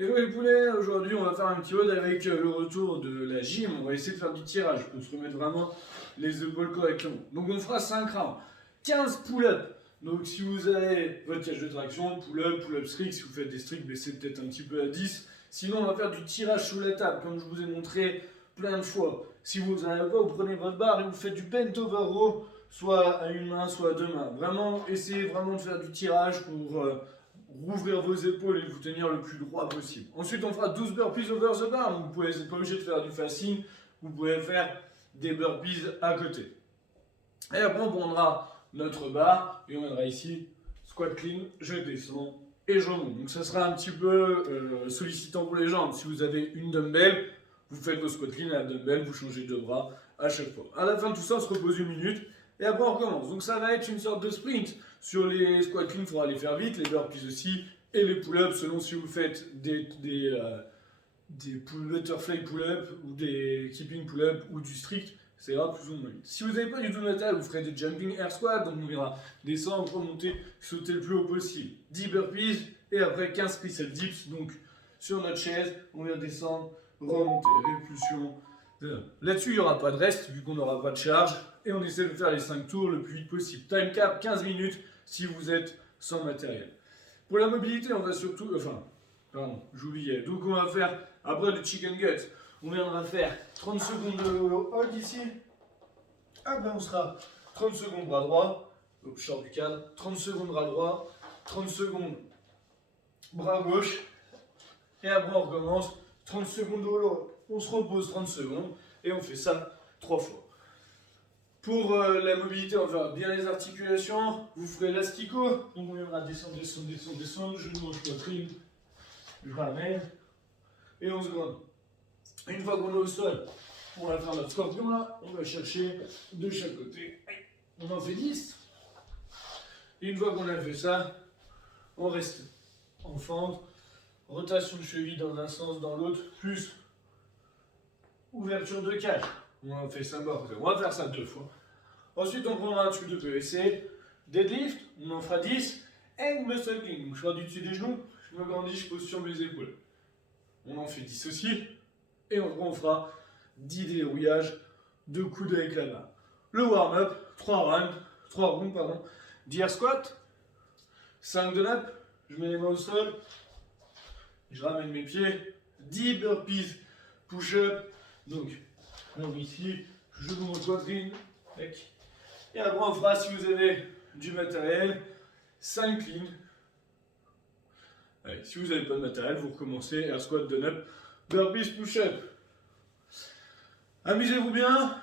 Hello les poulets, aujourd'hui on va faire un petit mode avec le retour de la gym, on va essayer de faire du tirage pour se remettre vraiment les épaules correctement. Donc on fera 5 rounds, 15 pull-up. Donc si vous avez votre cage de traction, pull-up, pull-up strict, si vous faites des stricts, baissez peut-être un petit peu à 10. Sinon on va faire du tirage sous la table, comme je vous ai montré plein de fois. Si vous n'arrivez pas, vous prenez votre barre et vous faites du bent over row, soit à une main, soit à deux mains. Vraiment, essayez vraiment de faire du tirage pour rouvrir vos épaules et vous tenir le plus droit possible. Ensuite, on fera 12 burpees over the bar. Donc, vous n'êtes pas obligé de faire du fasting, vous pouvez faire des burpees à côté. Et après, on prendra notre barre et on viendra ici, squat clean, je descends et je remonte. Donc, ça sera un petit peu sollicitant pour les jambes. Si vous avez une dumbbell, vous faites vos squat clean à la dumbbell, vous changez de bras à chaque fois. À la fin de tout ça, on se repose une minute. Et après on recommence. Donc ça va être une sorte de sprint. Sur les squat clean, il faudra les faire vite, les burpees aussi, et les pull-ups selon si vous faites des butterfly pull-up ou des keeping pull-up ou du strict, c'est ira plus ou moins vite. Si vous n'avez pas du tout de matériel, vous ferez des jumping air squats, donc on ira descendre, remonter, sauter le plus haut possible. 10 burpees et après 15 special dips, donc sur notre chaise, on vient descendre, remonter, répulsion. Là-dessus, il n'y aura pas de reste, vu qu'on n'aura pas de charge. Et on essaie de faire les 5 tours le plus vite possible. Time cap, 15 minutes si vous êtes sans matériel. Pour la mobilité, on va surtout... pardon, j'oubliais. Donc on va faire, après le chicken gut, on viendra faire 30 secondes de hold ici. Après on sera 30 secondes bras droit. Je sors du cadre. 30 secondes bras droit. 30 secondes bras gauche. Et après on recommence. 30 secondes de hold. On se repose 30 secondes. Et on fait ça 3 fois. Pour la mobilité, on va faire bien les articulations. Vous ferez l'asticot. Donc on viendra descendre, descendre, descendre, descendre. Je mange poitrine. Je ramène. Et on se gronde. Une fois qu'on est au sol, on va faire notre scorpion là. On va chercher de chaque côté. On en fait 10. Et une fois qu'on a fait ça, on reste en fente. Rotation de cheville dans un sens, dans l'autre. Plus ouverture de cage. On en fait 5 fois. On va faire ça 2 fois. Ensuite, on prendra un truc de PVC, deadlift, on en fera 10, et muscle clean. Donc, je pars du dessus des genoux, je me grandis, je pose sur mes épaules. On en fait 10 aussi, et on fera 10 dérouillages de coudes avec la main. Le warm-up, 3 rounds, 10 air squat, 5 de lap, je mets les mains au sol, je ramène mes pieds, 10 burpees, push-up, donc, ici, genou en poitrine, et après on fera, si vous avez du matériel, 5 clean. Allez, si vous n'avez pas de matériel, vous recommencez air squat, down up, burpees, push-up. Amusez-vous bien.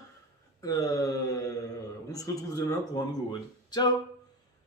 On se retrouve demain pour un nouveau WOD. Ciao!